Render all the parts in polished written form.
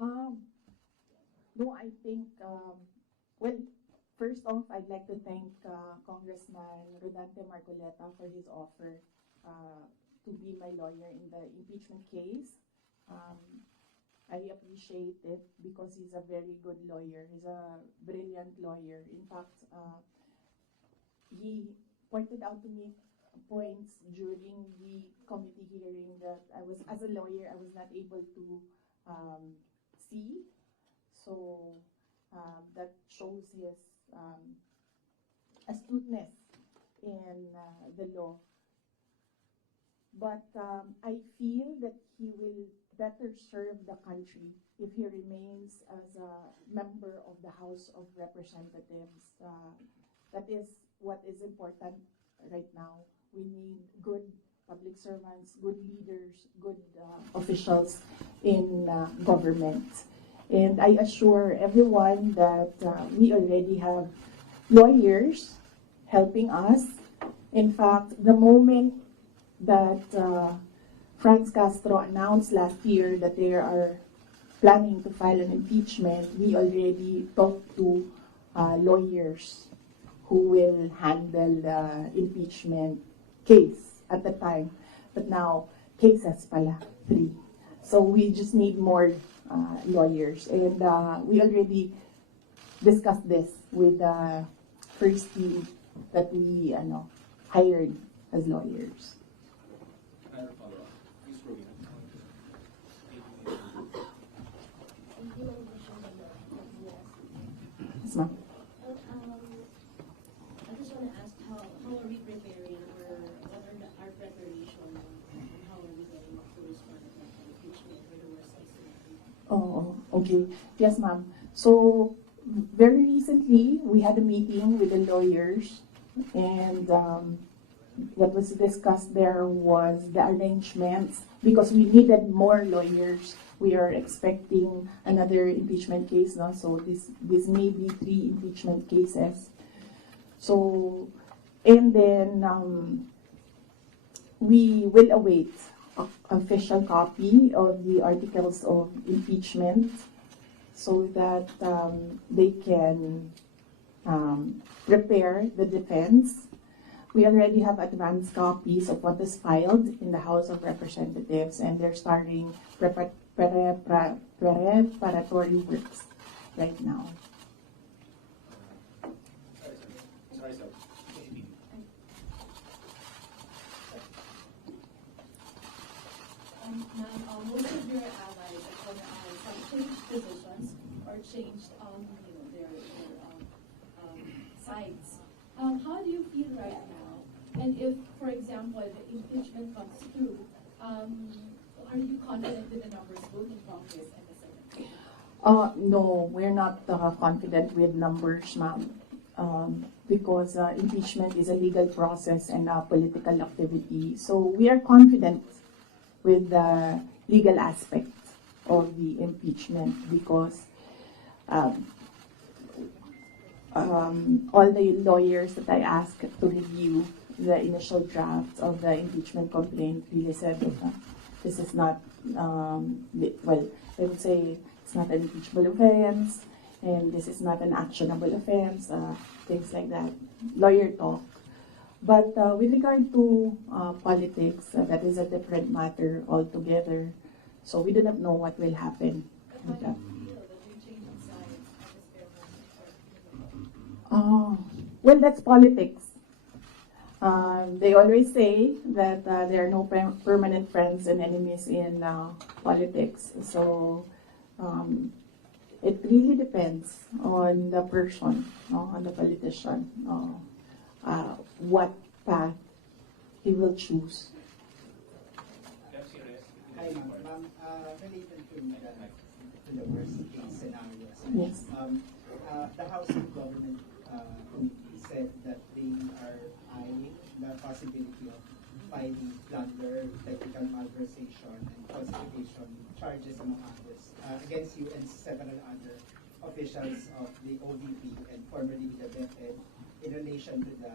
Um, no, I think, well, first off, I'd like to thank Congressman Rodante Marcoleta for his offer to be my lawyer in the impeachment case. Um, I appreciate it because he's a very good lawyer. He's a brilliant lawyer. In fact, he pointed out to me points during the committee hearing that I was, as a lawyer, I was not able to see. So that shows his astuteness in the law. But I feel that he will better serve the country if he remains as a member of the House of Representatives. That is what is important right now. We need good public servants, good leaders, good officials in government. And I assure everyone that we already have lawyers helping us. In fact, the moment that Franz Castro announced last year that they are planning to file an impeachment, we already talked to lawyers who will handle the impeachment case at the time. But now, cases pala, 3. So we just need more lawyers. And we already discussed this with the first team that we hired as lawyers. Yes, ma'am. I just want to ask how are we preparing, or what are our preparation, and how are we getting to respond to the impeachment for the worst case scenario? Oh, okay. Yes, ma'am. So very recently, we had a meeting with the lawyers, and what was discussed there was the arrangements, because we needed more lawyers. We are expecting another impeachment case now, so this may be 3 impeachment cases. So, and then we will await an official copy of the articles of impeachment so that they can prepare the defense. We already have advanced copies of what is filed in the House of Representatives, and they're starting preparatory works right now. Most of your allies have changed positions or changed their sides. How do you feel right now? And if, for example, the impeachment comes through, are you confident with the numbers both in Congress and the Senate? No, we're not confident with numbers, ma'am, because impeachment is a legal process and a political activity. So we are confident with the legal aspect of the impeachment because all the lawyers that I asked to review the initial draft of the impeachment complaint really said that this is not, well, I would say it's not an impeachable offense, and this is not an actionable offense, things like that, lawyer talk. But with regard to politics, that is a different matter altogether. So we do not know what will happen with that. Well, that's politics. They always say that there are no permanent friends and enemies in politics. So it really depends on the person, on the politician, what path he will choose. Hi, ma'am. Related to the worst case scenarios. Yes. The House of Government Committee said that they are eyeing the possibility of filing plunder, technical malversation, and falsification charges, among others, against you and several other officials of the OVP and formerly the DepEd in relation to the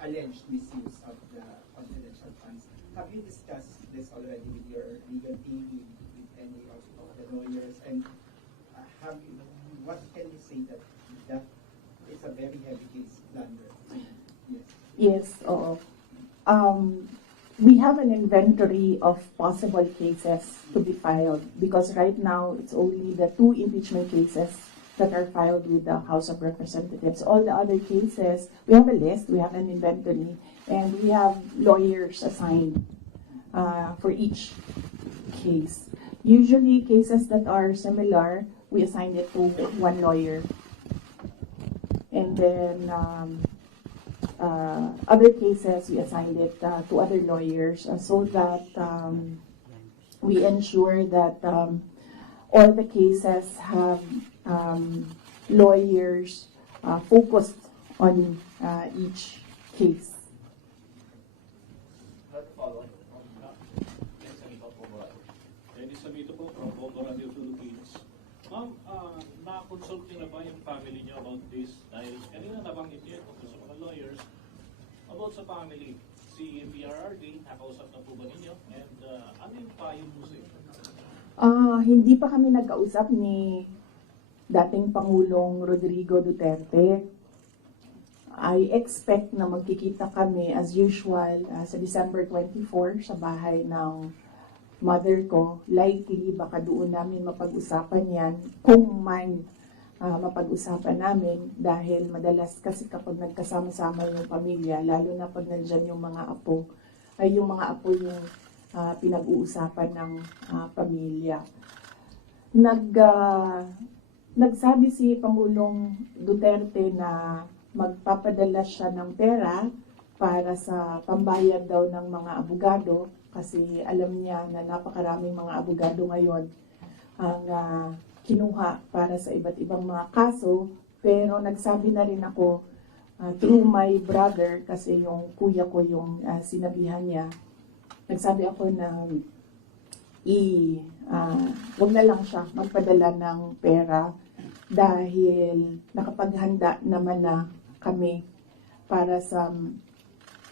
alleged misuse of the confidential funds. Have you discussed this already with your legal team, with any of the lawyers? And what can you say that it's a very heavy case blunder? Yes. Yes, oo. We have an inventory of possible cases to be filed because right now it's only the 2 impeachment cases that are filed with the House of Representatives. All the other cases, we have a list, we have an inventory, and we have lawyers assigned for each case. Usually cases that are similar, we assign it to one lawyer. And then other cases, we assigned it to other lawyers so that we ensure that all the cases have lawyers focused on each case. Ma'am, na-consult niyo na ba yung family niyo about this? Dahil kanina nabanggit niyo tungkol sa mga lawyers about sa family. Si PRRD, nakausap na po ba ninyo? And ano yung payo mo sa inyo? Hindi pa kami nagkausap ni dating Pangulong Rodrigo Duterte. I expect na magkikita kami as usual sa December 24 sa bahay ng mother ko. Likely, baka doon namin mapag-usapan yan kung man mapag-usapan namin dahil madalas kasi kapag nagkasama-sama yung pamilya, lalo na pag nandyan yung mga apo, ay yung mga apo yung pinag-uusapan ng pamilya. Nagsabi si Pangulong Duterte na magpapadala siya ng pera para sa pambayad daw ng mga abogado kasi alam niya na napakaraming mga abogado ngayon ang kinuha para sa iba't ibang mga kaso. Pero nagsabi na rin ako through my brother, kasi yung kuya ko yung sinabihan niya, nagsabi ako na wag na lang siya magpadala ng pera dahil nakapaghanda naman na kami para sa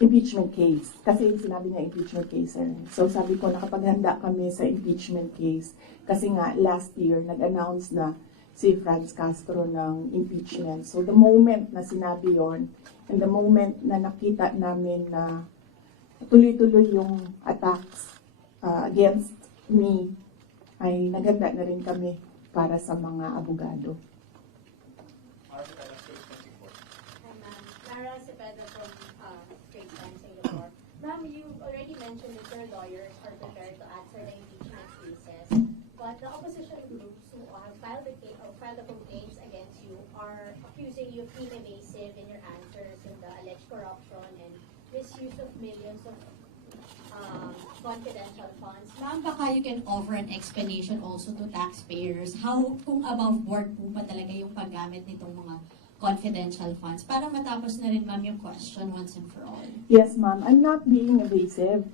impeachment case. Kasi sinabi niya impeachment case. So sabi ko, nakapaghanda kami sa impeachment case. Kasi nga, last year, nag-announce na si Franz Castro ng impeachment. So the moment na sinabi yon, and the moment na nakita namin na tuloy-tuloy yung attacks against me, ay naghanda na rin kami para sa mga abogado. Ma'am, you already mentioned that your lawyers are prepared to answer the impeachment cases, but the opposition groups who have filed the complaints against you are accusing you of being evasive in your answers in the alleged corruption and misuse of millions of confidential funds. Ma'am, baka you can offer an explanation also to taxpayers how kung above board po ba talaga yung paggamit nitong mga confidential funds para matapos na rin, ma'am, yung question once and for all. Yes, ma'am. I'm not being evasive.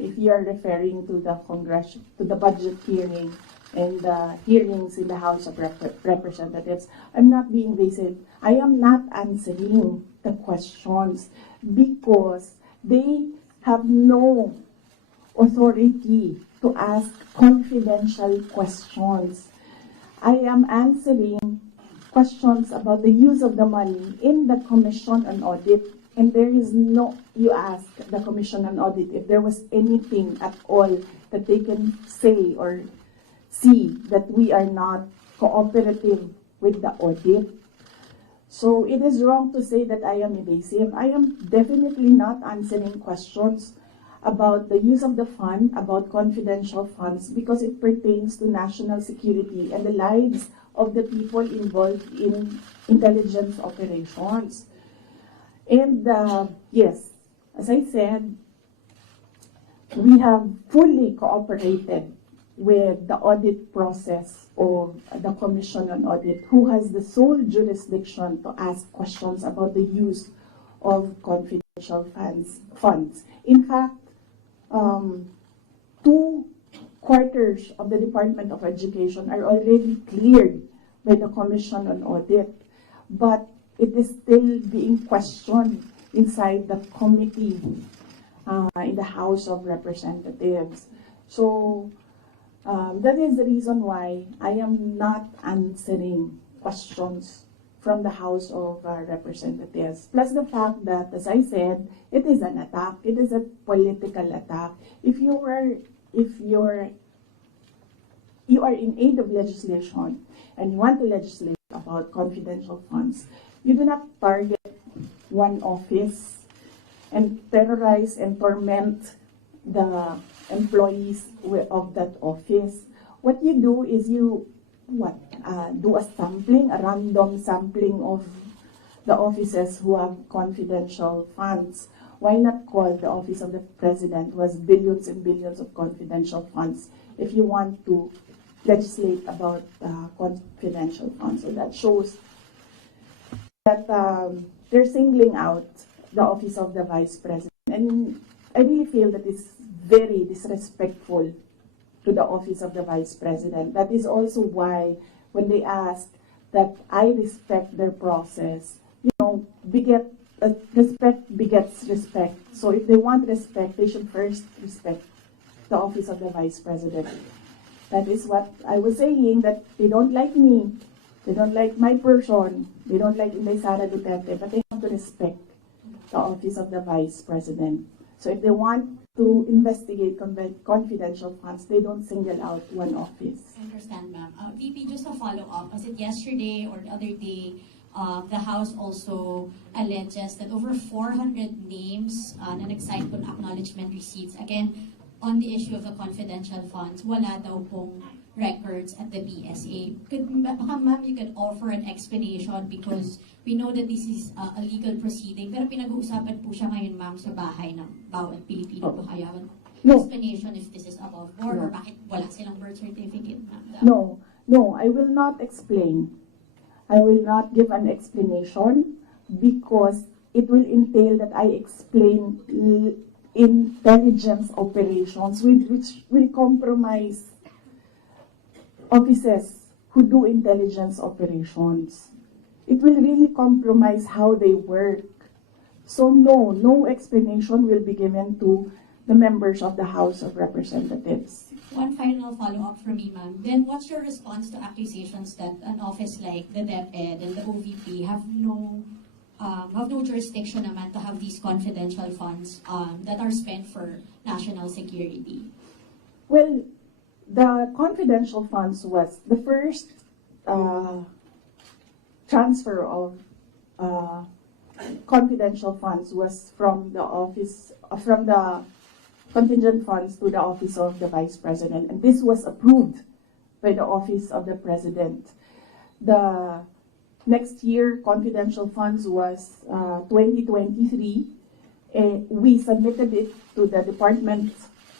If you are referring to the budget hearing and the hearings in the House of Representatives, I'm not being evasive. I am not answering the questions because they have no authority to ask confidential questions. I am answering questions about the use of the money in the Commission on Audit. And there is no, you ask the Commission on Audit if there was anything at all that they can say or see that we are not cooperative with the audit. So it is wrong to say that I am evasive. I am definitely not answering questions about the use of the fund, about confidential funds, because it pertains to national security and the lives of the people involved in intelligence operations. And yes, as I said, we have fully cooperated with the audit process of the Commission on Audit, who has the sole jurisdiction to ask questions about the use of confidential funds. In fact, 2/4 of the Department of Education are already cleared by the Commission on Audit, but it is still being questioned inside the committee in the House of Representatives. So That is the reason why I am not answering questions from the House of Representatives. Plus the fact that, as I said, it is an attack. It is a political attack. If you are in aid of legislation and you want to legislate about confidential funds, you do not target one office and terrorize and torment the employees of that office. What you do is you do a sampling, a random sampling of the offices who have confidential funds. Why not call the office of the president, who has billions and billions of confidential funds, if you want to legislate about confidential funds? So that shows that they're singling out the office of the vice president. And I really feel that it's very disrespectful to the office of the vice president. That is also why when they ask that I respect their process, respect begets respect. So if they want respect, they should first respect the office of the vice president. That is what I was saying, that they don't like me, they don't like my person, they don't like Sara Duterte, but they have to respect the office of the vice president. So if they want to investigate confidential funds, they don't single out one office. I understand, ma'am. VP, just a follow-up. Was it yesterday or the other day, the House also alleges that over 400 names na nag-sign po ng acknowledgement receipts, again, on the issue of the confidential funds, wala daw pong records at the BSA. Ma'am, you could offer an explanation because we know that this is a legal proceeding, pero pinag-uusapan po siya ngayon, ma'am, sa bahay ng bawat Pilipino. Kaya explanation if this is above board or bakit wala silang birth certificate, ma'am. No, I will not explain. I will not give an explanation because it will entail that I explain intelligence operations which will compromise officers who do intelligence operations. It will really compromise how they work. So no explanation will be given to the members of the House of Representatives. One final follow-up from me, ma'am. Then what's your response to accusations that an office like the DepEd and the OVP have no jurisdiction naman to have these confidential funds that are spent for national security? Well, the confidential funds was the first transfer of confidential funds was from the office, from the contingent funds to the office of the vice president, and this was approved by the office of the president. The next year confidential funds was 2023. We submitted it to the Department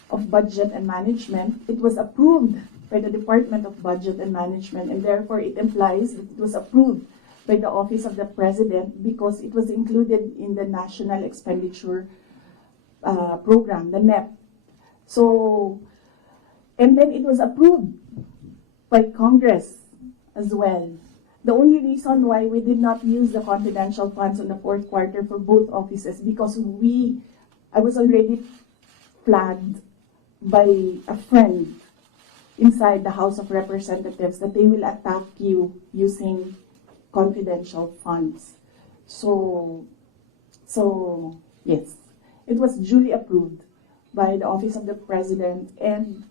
of Budget and Management. It was approved by the Department of Budget and Management, and therefore it implies that it was approved by the Office of the President because it was included in the National Expenditure Program, the NEP. So, and then it was approved by Congress as well. The only reason why we did not use the confidential funds in the fourth quarter for both offices because I was already flagged by a friend inside the House of Representatives that they will attack you using confidential funds. So yes, it was duly approved by the Office of the President and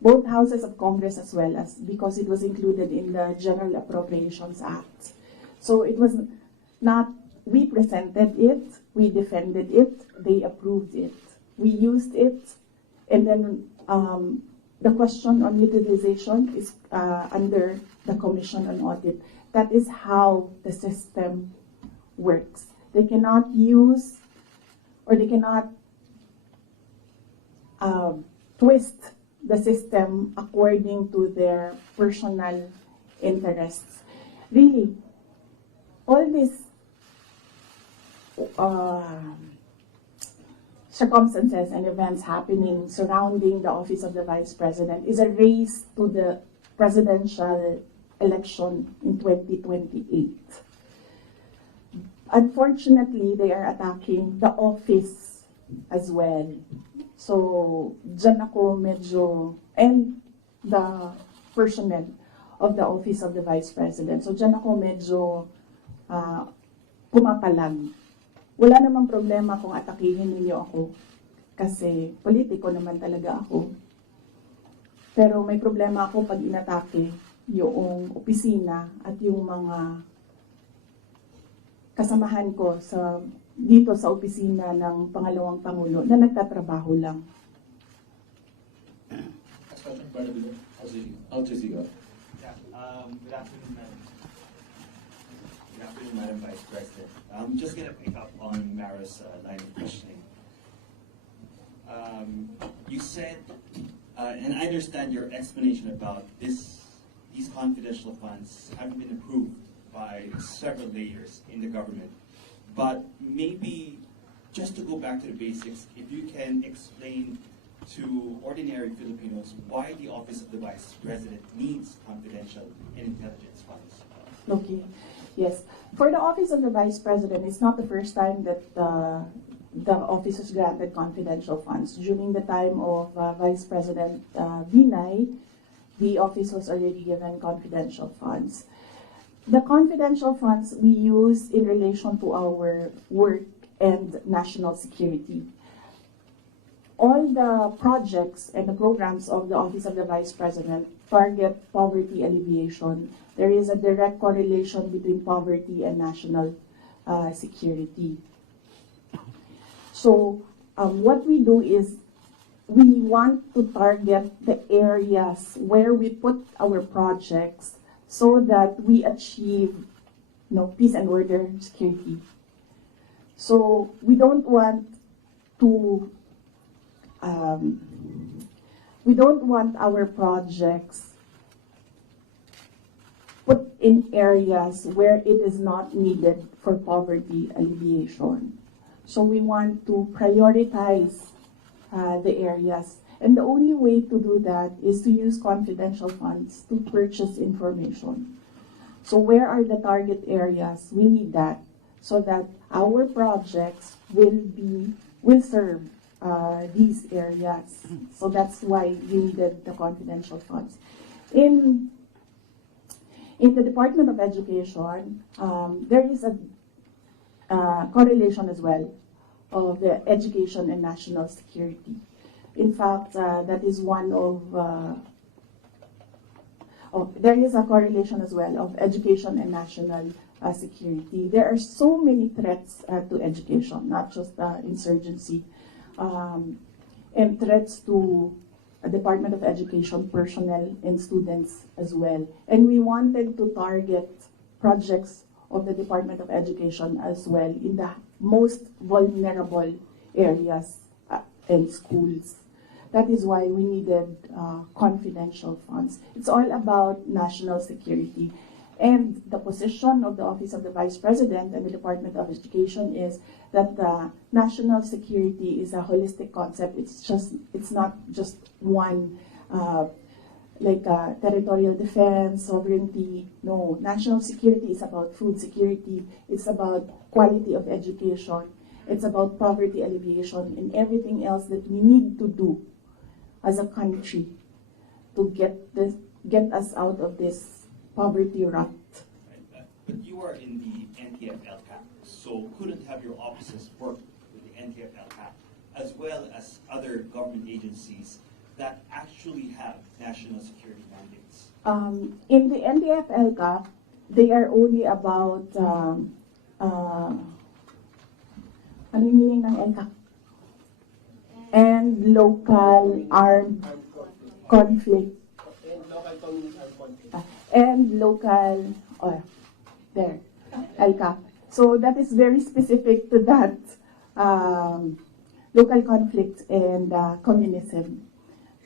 both houses of Congress as well as because it was included in the General Appropriations Act. So it was not, we presented it, we defended it, they approved it, we used it, and then the question on utilization is under the Commission on Audit. That is how the system works. They cannot use or they cannot twist the system according to their personal interests. Really, all these circumstances and events happening surrounding the office of the Vice President is a race to the presidential election in 2028. Unfortunately, they are attacking the office as well. So, dyan ako medyo, and the personnel of the Office of the Vice President. So dyan ako medyo pumapalag. Wala namang problema kung atakihin ninyo ako kasi politiko naman talaga ako. Pero may problema ako pag inatake yung opisina at yung mga kasamahan ko dito sa opisina ng pangalawang Pangulo na nagtatrabaho lang. Al Jazeera. Yeah, good afternoon, Madam. Good afternoon, Madam Vice President. I'm just going to pick up on Mara's line of questioning. You said, and I understand your explanation about these confidential funds haven't been approved by several layers in the government. But maybe just to go back to the basics, if you can explain to ordinary Filipinos why the Office of the Vice President needs confidential and intelligence funds. Okay. Yes. For the Office of the Vice President, it's not the first time that the office has granted confidential funds. During the time of Vice President Binay, the office was already given confidential funds. The confidential funds we use in relation to our work and national security. All the projects and the programs of the Office of the Vice President target poverty alleviation. There is a direct correlation between poverty and national security. So what we do is we want to target the areas where we put our projects so that we achieve peace and order, security. So we don't want to our projects put in areas where it is not needed for poverty alleviation. So we want to prioritize the areas. And the only way to do that is to use confidential funds to purchase information. So where are the target areas? We need that so that our projects will serve these areas. So that's why we needed the confidential funds. In the Department of Education, there is a correlation as well of the education and national security. In fact, that is one there is a correlation as well of education and national security. There are so many threats to education, not just insurgency, and threats to Department of Education personnel and students as well. And we wanted to target projects of the Department of Education as well in the most vulnerable areas and schools. That is why we needed confidential funds. It's all about national security. And the position of the Office of the Vice President and the Department of Education is that the national security is a holistic concept. It's not just one, like territorial defense, sovereignty. No, national security is about food security. It's about quality of education. It's about poverty alleviation and everything else that we need to do as a country to get us out of this poverty rut. Right. But you are in the NTF-LCAP, so couldn't have your offices work with the NTF-LCAP as well as other government agencies that actually have national security mandates? In the NTF-LCAP, they are only about ano yung meaning ng LCAP? And local armed conflict. And local, there, LCAP. So that is very specific to that local conflict and communism.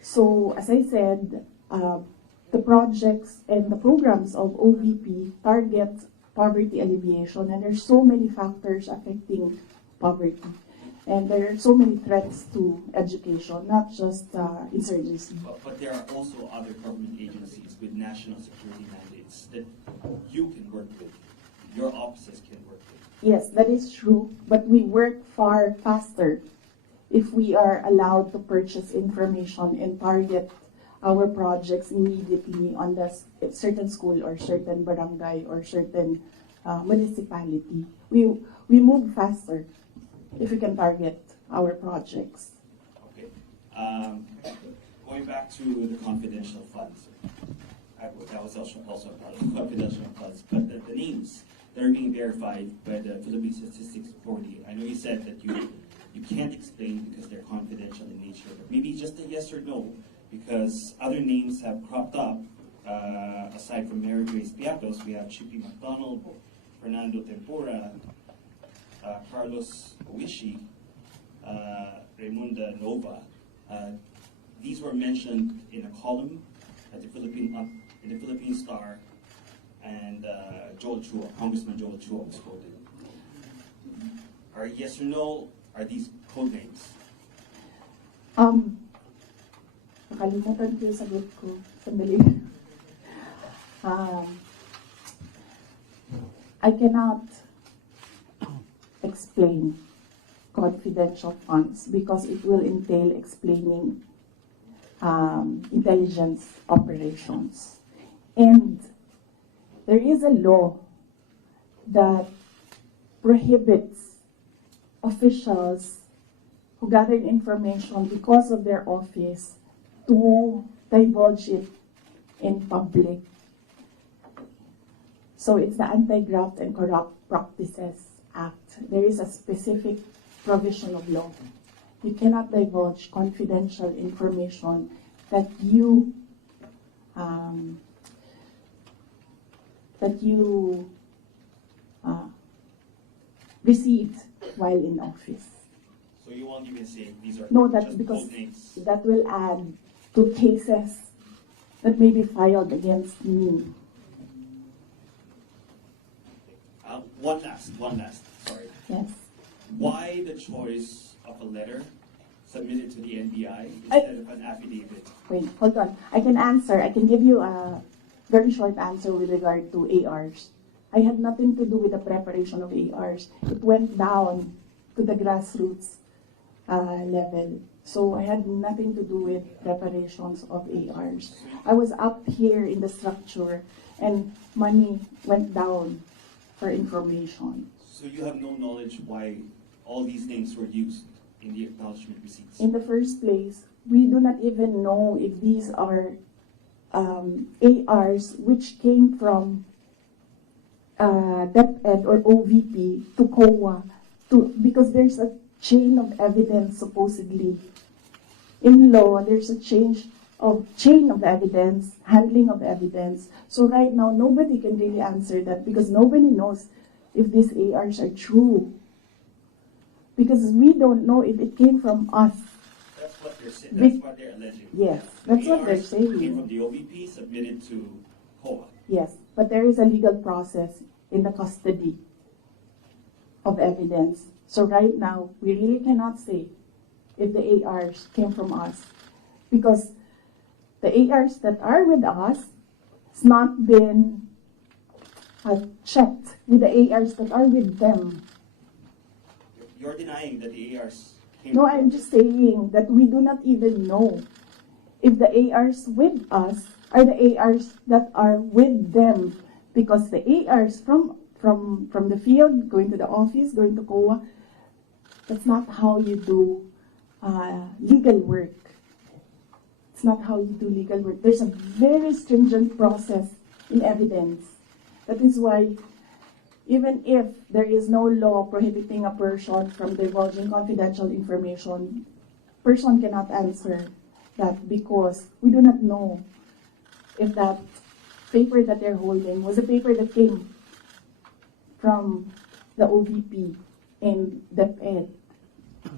So as I said, the projects and the programs of OVP target poverty alleviation, and there's so many factors affecting poverty. And there are so many threats to education, not just insurgency. But there are also other government agencies with national security mandates that you can work with, your offices can work with. Yes, that is true, but we work far faster if we are allowed to purchase information and target our projects immediately on the certain school or certain barangay or certain municipality. We move faster if we can target our projects. Okay. Going back to the confidential funds, that was also part of the confidential funds, but the names that are being verified by the Philippine Statistics Authority, I know you said that you can't explain because they're confidential in nature, but maybe just a yes or no, because other names have cropped up. Aside from Mary Grace Piatos, we have Chippy McDonald, Fernando Tempura, Carlos Oishi, Raymunda Nova. These were mentioned in a column at the Philippine Star, and Joel Chua, Congressman Joel Chua was quoted. Are yes or no, are these code names? Nakalimutan ko yung sagot ko. Sandali. I cannot explain confidential funds because it will entail explaining intelligence operations. And there is a law that prohibits officials who gather information because of their office to divulge it in public. So it's the Anti-Graft and Corrupt Practices Act. There is a specific provision of law. You cannot divulge confidential information that you received while in office. So you won't even say these are No, that's just because code names? that will add to cases that may be filed against me. One last, sorry. Yes. Why the choice of a letter submitted to the NBI instead of an affidavit? Wait, hold on. I can answer. I can give you a very short answer with regard to ARs. I had nothing to do with the preparation of ARs. It went down to the grassroots level. So I had nothing to do with preparations of ARs. I was up here in the structure and money went down for information. So you have no knowledge why all these names were used in the acknowledgement receipts? In the first place, we do not even know if these are ARs which came from DepEd or OVP to COA, because there's a chain of evidence supposedly. In law, there's a chain of evidence, handling of evidence. So right now, nobody can really answer that because nobody knows if these ARs are true. Because we don't know if it came from us. That's what they're saying. That's what they're alleging. Yes, that's what they're ARs saying. Came from the OVP, submitted to COA. Yes, but there is a legal process in the custody of evidence. So right now, we really cannot say if the ARs came from us. Because the ARs that are with us has not been checked with the ARs that are with them. You're denying that the ARs came No, from I'm just saying that we do not even know if the ARs with us are the ARs that are with them. Because the ARs from the field, going to the office, going to COA, that's not how you do legal work. It's not how you do legal work. There's a very stringent process in evidence. That is why even if there is no law prohibiting a person from divulging confidential information, person cannot answer that because we do not know if that paper that they're holding was a paper that came from the OVP and DepEd.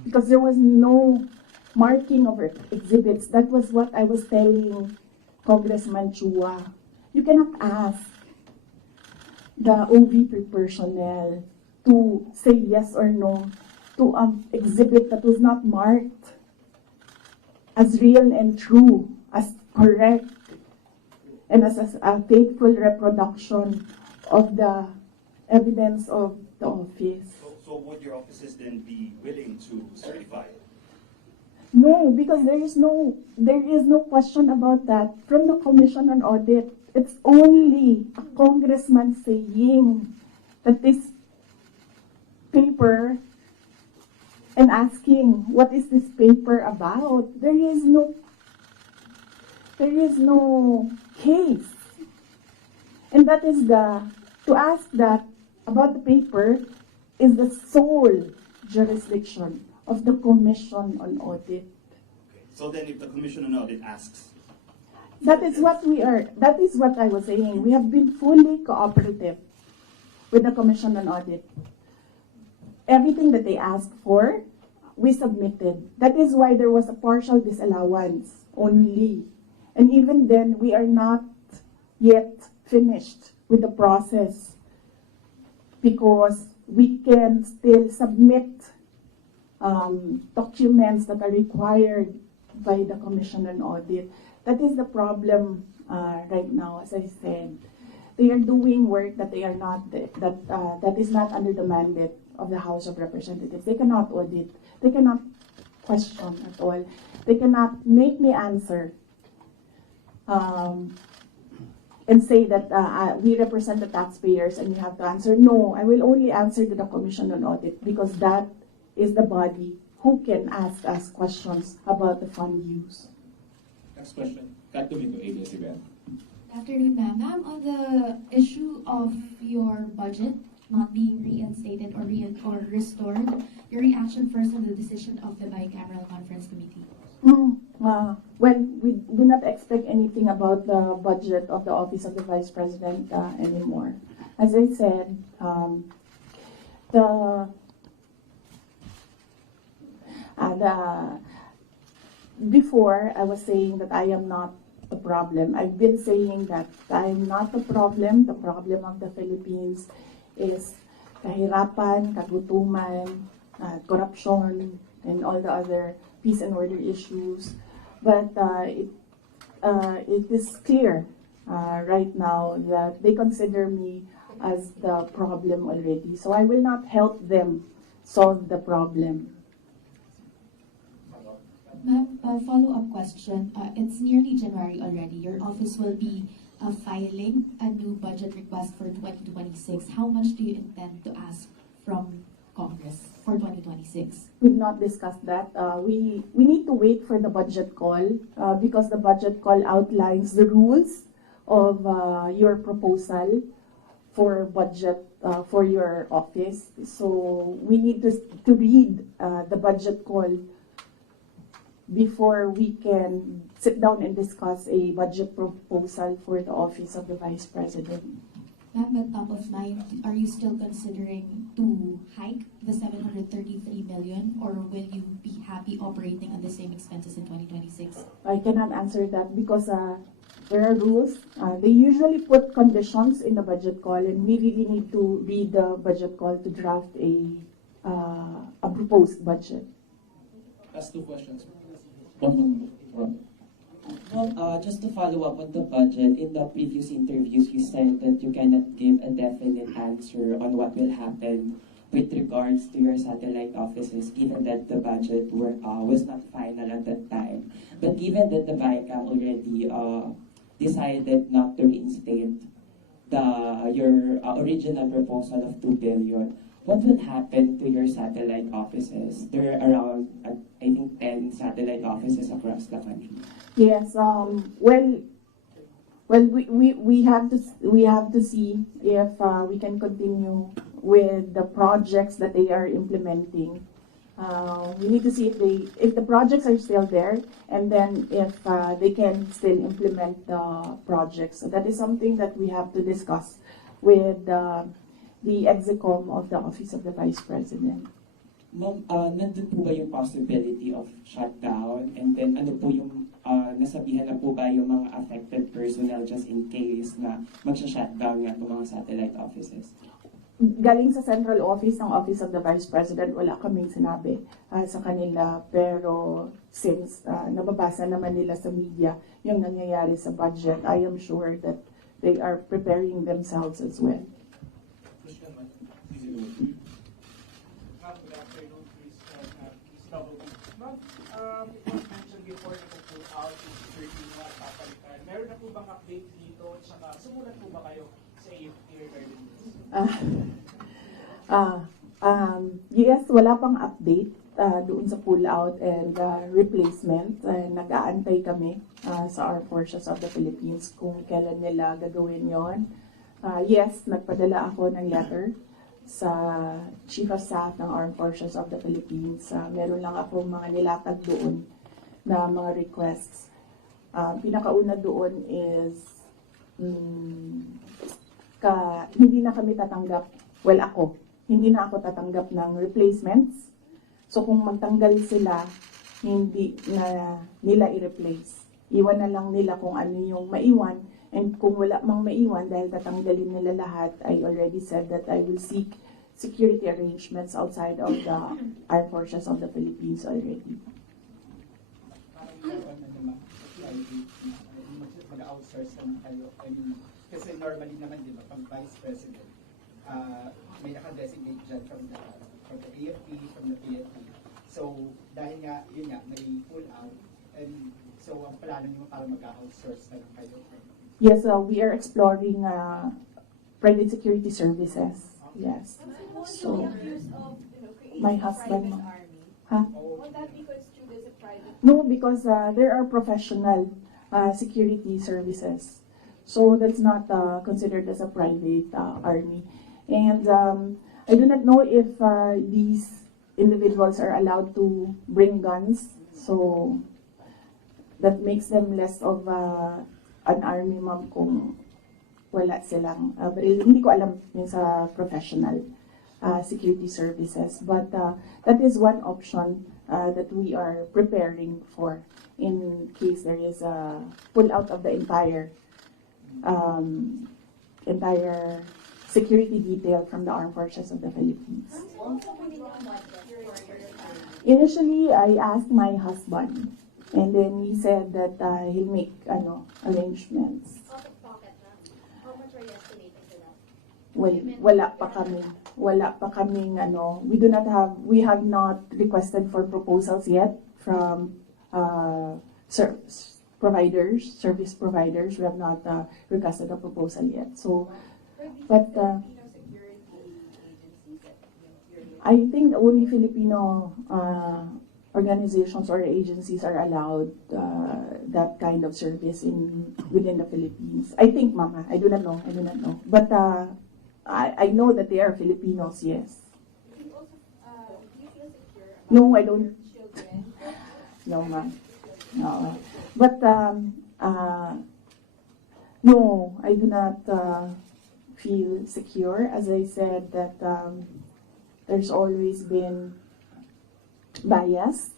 Because there was no marking of exhibits. That was what I was telling Congressman Chua. You cannot ask the OVP personnel to say yes or no to an exhibit that was not marked as real and true, as correct, and as a faithful reproduction of the evidence of the office. So would your offices then be willing to certify? No, because there is no question about that from the Commission on Audit. It's only a congressman saying that this paper and asking what is this paper about. There is no case. And that is to ask that about the paper is the sole jurisdiction of the Commission on Audit. So then if the Commission on Audit asks, That is what I was saying. We have been fully cooperative with the Commission on Audit. Everything that they asked for, we submitted. That is why there was a partial disallowance only. And even then, we are not yet finished with the process because we can still submit documents that are required by the Commission on Audit. That is the problem right now. As I said, they are doing work that they are not that is not under the mandate of the House of Representatives. They cannot audit. They cannot question at all. They cannot make me answer and say that we represent the taxpayers and you have to answer. No, I will only answer to the Commission on Audit because that is the body who can ask us questions about the fund use. Next question. Cut to me to ABS-CBN. Good afternoon, ma'am. Ma'am, on the issue of your budget not being reinstated or restored, your reaction first on the decision of the bicameral conference committee? Well, we do not expect anything about the budget of the Office of the Vice President anymore. As I said, before I was saying that I am not the problem. I've been saying that I am not the problem. The problem of the Philippines is kahirapan, kagutuman, corruption, and all the other peace and order issues. But it is clear right now that they consider me as the problem already. So I will not help them solve the problem. Ma'am, a follow-up question. It's nearly January already. Your office will be filing a new budget request for 2026. How much do you intend to ask from Congress for 2026? We've not discussed that. We need to wait for the budget call because the budget call outlines the rules of your proposal for budget for your office. So we need to read the budget call before we can sit down and discuss a budget proposal for the Office of the Vice President. Ma'am, at top of mind, are you still considering to hike the 733 million or will you be happy operating on the same expenses in 2026? I cannot answer that because there are rules. They usually put conditions in the budget call and we really need to read the budget call to draft a proposed budget. Last two questions. Well, just to follow up on the budget, in the previous interviews, you said that you cannot give a definite answer on what will happen with regards to your satellite offices, given that the budget was not final at that time. But given that the BICAM already decided not to reinstate your original proposal of 2 billion, what will happen to your satellite offices? There are around, I think, 10 satellite offices across the country. Yes. Well, we have to see if we can continue with the projects that they are implementing. We need to see if the projects are still there, and then if they can still implement the projects. So that is something that we have to discuss with the execom of the Office of the Vice President. Ma'am, nandun po ba yung possibility of shutdown? And then ano po yung, nasabihan na po ba yung mga affected personnel just in case na magsha-shutdown nga itong mga satellite offices? Galing sa central office ng Office of the Vice President, wala kaming sinabi sa kanila. Pero since nababasa naman nila sa media yung nangyayari sa budget, I am sure that they are preparing themselves as well. Good afternoon, Ms. Sagutin. Ma'am, it was mentioned before na pull out yung security na papalitan. Meron na po bang update dito? Tsaka sumulat po ba kayo sa AFP regarding this? Yes, wala pang update doon sa pull-out and replacement. Nag-aantay kami sa Armed Forces of the Philippines kung kailan nila gagawin yon. Yes, nagpadala ako ng letter sa Chief of Staff ng Armed Forces of the Philippines. Meron lang ako mga nilatag doon na mga requests. Pinakauna doon is hindi na kami tatanggap, well ako, hindi na ako tatanggap ng replacements. So kung magtanggal sila, hindi na nila i-replace. Iwan na lang nila kung ano yung maiwan. And kung wala mang maiwan, dahil tatanggalin nila lahat, I already said that I will seek security arrangements outside of the Armed Forces of the Philippines already. Mag-outsource naman kayo. I mean, kasi normally naman, di ba, pag Vice President, may naka-designate dyan from the AFP, from the PNP. So, dahil nga, yun nga, may pull out, and so ang plano nyo para mag-outsource na lang kayo. Yes, we are exploring private security services. Yes. So, my husband. Huh? Would that be construed as a private? No, because there are professional security services. So that's not considered as a private army. And I do not know if these individuals are allowed to bring guns. So that makes them less of an army, ma'am, kung wala silang. But hindi ko alam yung sa professional security services. But that is one option that we are preparing for in case there is a pull out of the entire security detail from the Armed Forces of the Philippines. Initially, I asked my husband, and then he said that he'll make arrangements. Out of pocket na. How much are you estimating for that? Well, wala pa kaming we have not requested for proposals yet from service providers. We have not requested a proposal yet. So, but I think only Filipino organizations or agencies are allowed that kind of service within the Philippines. I think, Mama. I do not know. But I know that they are Filipinos. Yes. Do you feel secure about No, I don't. your children? No, ma'am. No. But no, I do not feel secure. As I said, that there's always been bias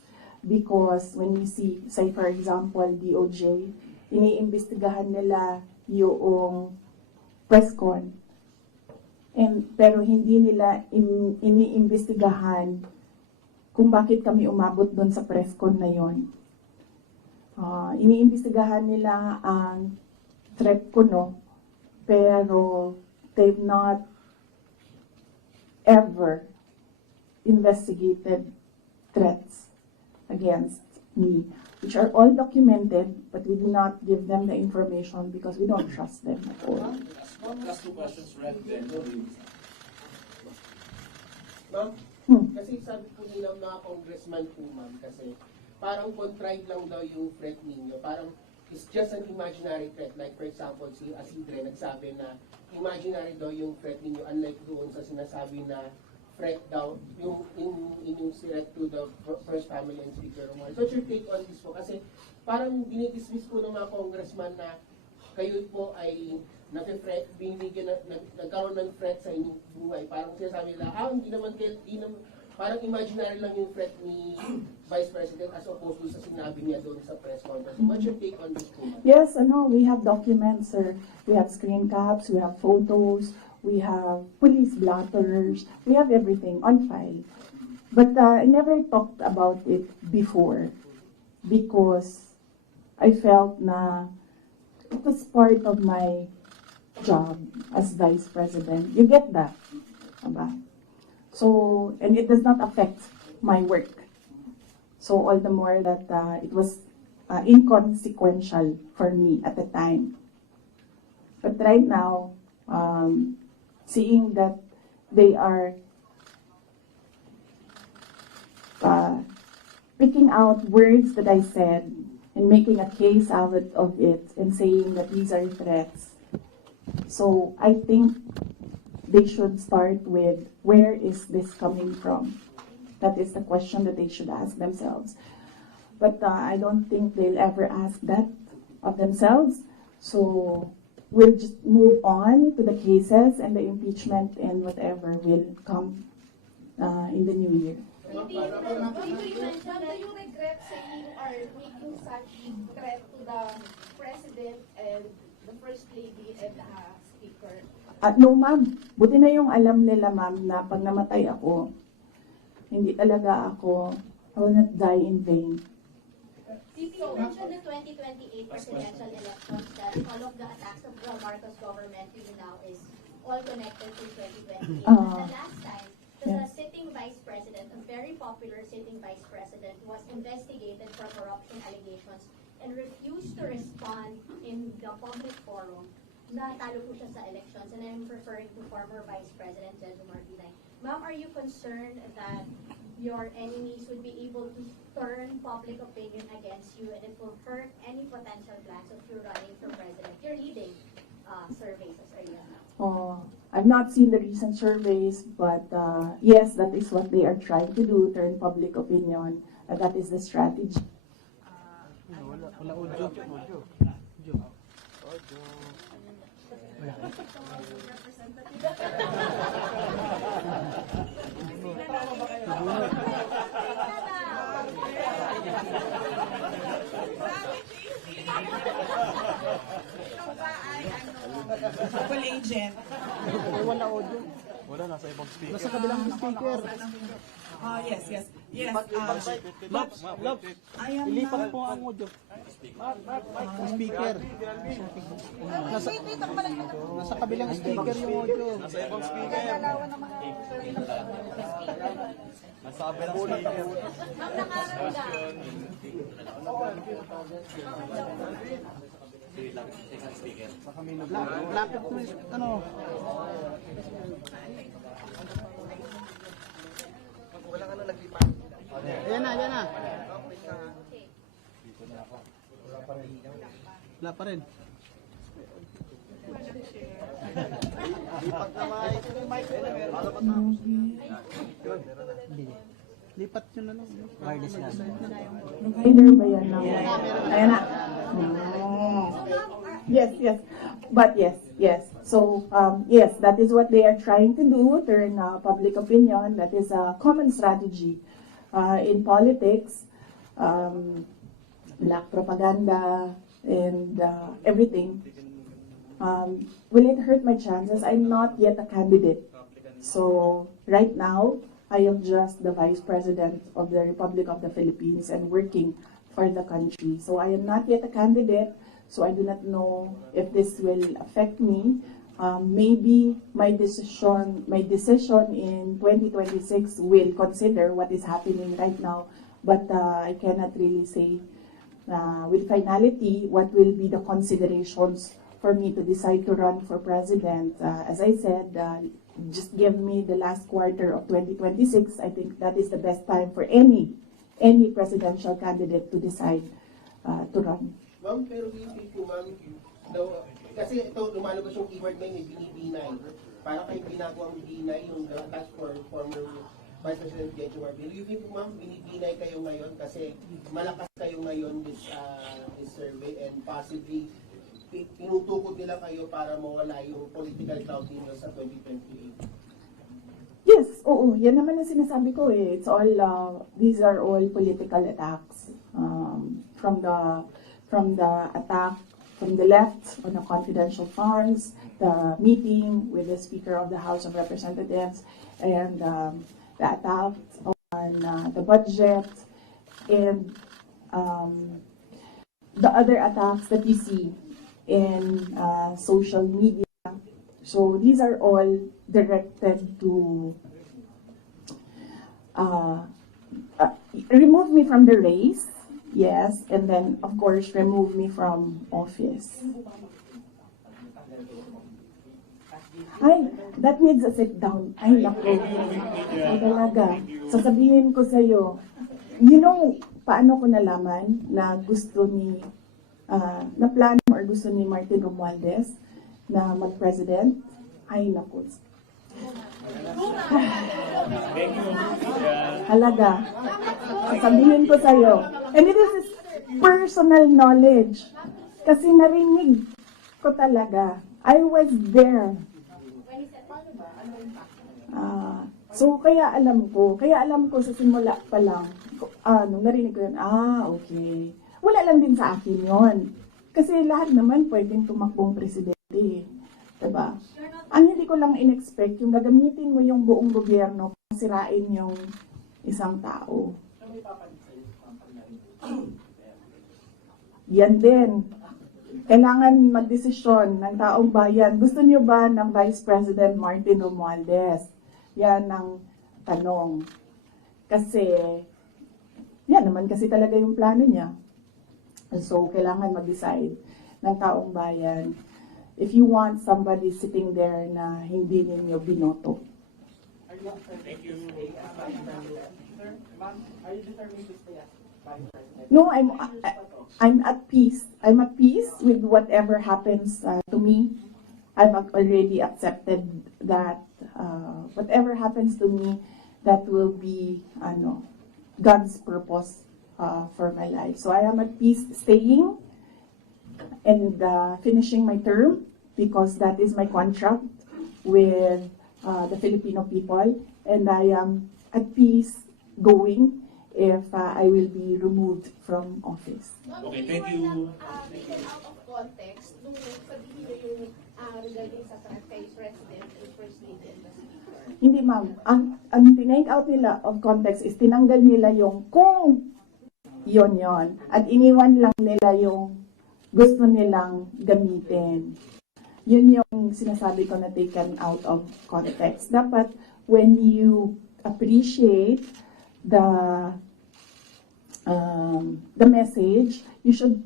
because when we see, say for example, DOJ, iniimbestigahan nila yung press con. Pero hindi nila iniimbestigahan kung bakit kami umabot doon sa press con na yon. Iniimbestigahan nila ang threat ko, no? Pero they've not ever investigated threats against me, which are all documented, but we do not give them the information because we don't trust them at all. Last two questions, Red, then. Ma'am, kasi sabi po nila mga congressman po, ma'am, kasi parang contrived lang daw yung threat ninyo. Parang it's just an imaginary threat. Like for example, si Asidre nagsabi na imaginary daw yung threat ninyo, unlike doon sa sinasabi na threat daw, yung threat to the First Family and Speaker Romano. So what's your take on this po? Kasi parang dinidismiss po ng mga congressman na kayo po ay nagkaroon ng threat sa inyong buhay. Parang sinasabi nila, parang imaginary lang yung threat ni Vice President as opposed to sa sinabi niya doon sa press conference. What's your take on this? Yes, we have documents, sir. We have screen caps, we have photos, we have police blotters, we have everything on file. But I never talked about it before because I felt na it was part of my job as Vice President. You get that? Diba? So, and it does not affect my work. So all the more that it was inconsequential for me at the time. But right now, seeing that they are picking out words that I said and making a case out of it and saying that these are threats. So I think they should start with, where is this coming from? That is the question that they should ask themselves. But I don't think they'll ever ask that of themselves. So we'll just move on to the cases and the impeachment and whatever will come in the new year. Do you regret saying or making such threat to the President and the First Lady and the Speaker? No, ma'am. Buti na yung alam nila, ma'am, na pag namatay ako, hindi talaga ako, I will not die in vain. You mentioned the 2028 presidential elections that all of the attacks of the Marcos government now is all connected to 2028. The last time, the sitting vice president, a very popular sitting vice president, was investigated for corruption allegations and refused to respond in the public forum. Natalo po siya sa elections, and I'm referring to former Vice President Jejo Marbinay. Ma'am, are you concerned that your enemies would be able to turn public opinion against you and it will hurt any potential plans of you running for president? You're leading surveys as early as now. I've not seen the recent surveys, but yes, that is what they are trying to do, turn public opinion. That is the strategy. Wala audio. Wala, nasa ibang speaker. Nasa kabilang speaker. Yes. Love. Ilipat po ang audio. Speaker. Nasa kabilang speaker yung audio. Nasa ibang speaker. Nasa kabilang speaker. Lapit mo ano? Wala ka na naglipat. Ayan na. Wala pa rin. Lipat na mic. Lipat yun na lang. Wireless na. Provider ba yan? Ayan na. Yes. But yes. So, yes, that is what they are trying to do, turn public opinion. That is a common strategy in politics. Black propaganda and everything. Will it hurt my chances? I'm not yet a candidate. So, right now, I am just the Vice President of the Republic of the Philippines and working for the country. So, I am not yet a candidate. So I do not know if this will affect me. Maybe my decision in 2026 will consider what is happening right now, but I cannot really say with finality what will be the considerations for me to decide to run for president. As I said, just give me the last quarter of 2026. I think that is the best time for any presidential candidate to decide to run. Ma'am, pero yung po, ma'am, kasi ito, lumalabas yung keyword ngayon, binibinay. Para kayong ginagawang binay, yung task for former Vice President Jejo Marbinay. You think po, ma'am, binibinay kayo ngayon kasi malakas kayo ngayon this survey and possibly tinutukod nila kayo para mawala yung political cloud ninyo sa 2028? Yes, oo. Yan naman ang sinasabi ko eh. It's all, these are all political attacks. From the attack from the left on the confidential funds, the meeting with the Speaker of the House of Representatives, and the attack on the budget, and the other attacks that you see in social media. So these are all directed to remove me from the race, yes, and then of course remove me from office. Ay, that needs a sit down. Ay, naku. Ay, talaga. Sasabihin ko sa'yo, you know, paano ko nalaman na gusto ni, na plano or gusto ni Martin Romualdez na mag-president? Ay, naku. Halaga. Sasabihin ko sa'yo. And it is personal knowledge. Kasi narinig ko talaga. I was there. So, kaya alam ko sa simula pa lang, nung narinig ko yun, okay. Wala lang din sa akin yon. Kasi lahat naman pwedeng tumakbong presidente. Diba? Ang hindi ko lang in-expect, yung gagamitin mo yung buong gobyerno para sirain yung isang tao. Yan din. Kailangan magdesisyon ng taong bayan. Gusto niyo ba ng Vice President Martin Romualdez? Yan ang tanong. Kasi, yan naman kasi talaga yung plano niya. So, kailangan mag-decide ng taong bayan if you want somebody sitting there na hindi ninyo binoto. Thank you. Ma'am, are you determined to stay as Vice President? No, I'm at peace. I'm at peace with whatever happens to me. I've already accepted that whatever happens to me, that will be God's purpose for my life. So I am at peace staying and finishing my term because that is my contract with the Filipino people, and I am at peace going if I will be removed from office. Okay, thank you. Out of context, nung sabihin niyo yung regarding sa Vice President and First Lady and the Speaker. Hindi ma'am, ang tinake out nila of context is tinanggal nila yung kung yon at iniwan lang nila yung gusto nilang gamitin. Yun yung sinasabi ko na taken out of context. Dapat when you appreciate the message, you should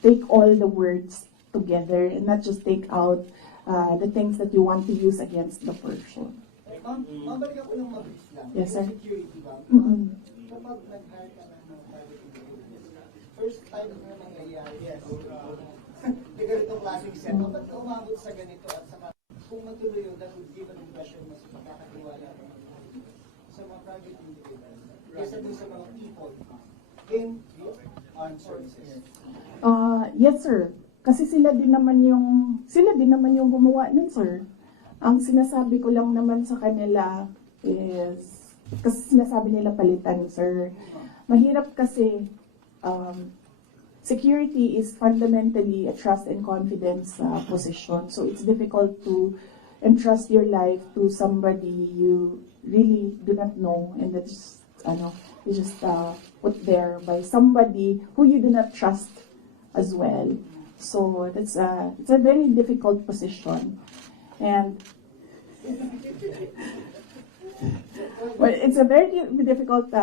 take all the words together and not just take out the things that you want to use against the person. Mabalik ako ng mabilis lang. Yes, sir. Security ba? Kapag nag-hire ka ng private individuals, first time na nangyayari, yes. Di ganitong klaseng setup, ba't umabot sa ganito at saka kung matuloy yun, that would give an impression mas makakatiwala sa mga private individuals kaysa dun sa mga people in armed services. Yes, sir. Kasi sila din naman yung gumawa nun, sir. Ang sinasabi ko lang naman sa kanila is, kasi sinasabi nila palitan, sir. Mahirap kasi, security is fundamentally a trust and confidence position. So it's difficult to entrust your life to somebody you really do not know, and that's, you just put there by somebody who you do not trust as well. So it's a very difficult position. And well, it's a very difficult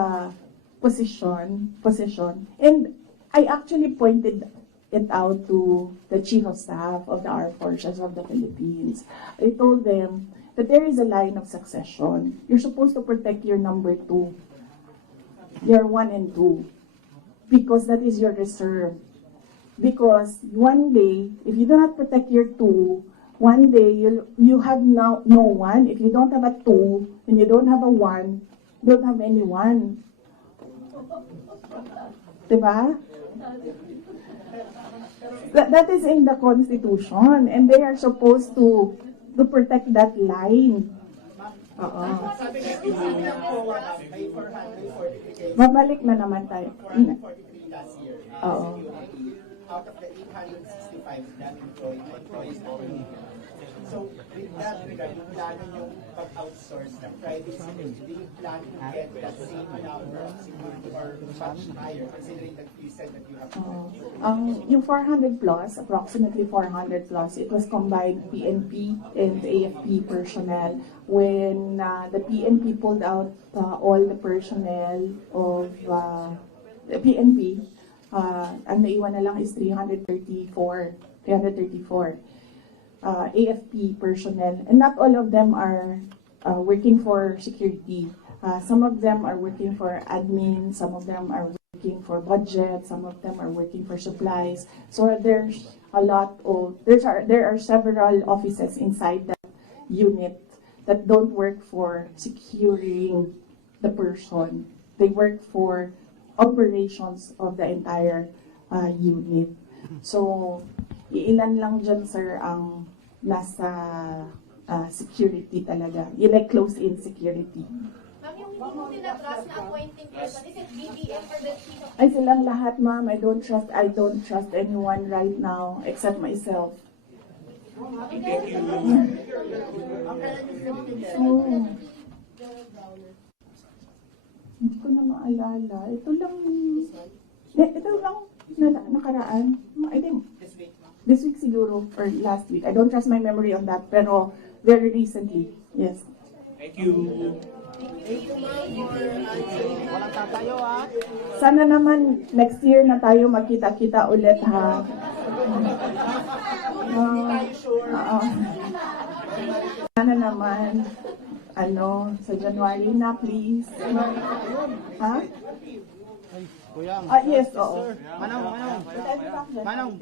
position. And I actually pointed it out to the Chief of Staff of the Armed Forces of the Philippines. I told them that there is a line of succession. You're supposed to protect your number 2, your 1 and 2, because that is your reserve. Because one day, if you do not protect your 2, one day you have no 1. If you don't have a 2 and you don't have a 1, you don't have any 1. Diba? That is in the Constitution, and they are supposed to protect that line. Sabi nga, may 443 Babalik na naman tayo. 443 last year. Oo. Out of the 865 private na employees of the media. So, with that regard, yung plano yung pag-outsource ng private security, do you plan to get that same number of security or much higher, considering that you said that you have Yung 400 plus, approximately 400 plus, it was combined PNP and AFP personnel. When the PNP pulled out all the personnel of the PNP, ang naiwan na lang is 334. AFP personnel, and not all of them are working for security. Some of them are working for admin, some of them are working for budget, some of them are working for supplies. So there's a lot of, there are several offices inside that unit that don't work for securing the person. They work for operations of the entire unit. So, ilan lang dyan, sir, ang nasa security talaga. Yung like close-in security. Ma'am, yung hindi mo tinatras na appointing person, is it BBM or the chief of... Ay, silang lahat, ma'am. I don't trust anyone right now except myself. Hindi ko na maalala. Ito lang nakaraan. I think this week siguro or last week. I don't trust my memory on that, pero very recently. Yes. Thank you. Walang tatayo, ha? Sana naman next year na tayo magkita-kita ulit, ha. Sana naman sa January na, please. Ha? Kuyang. Yes, oo. Manong.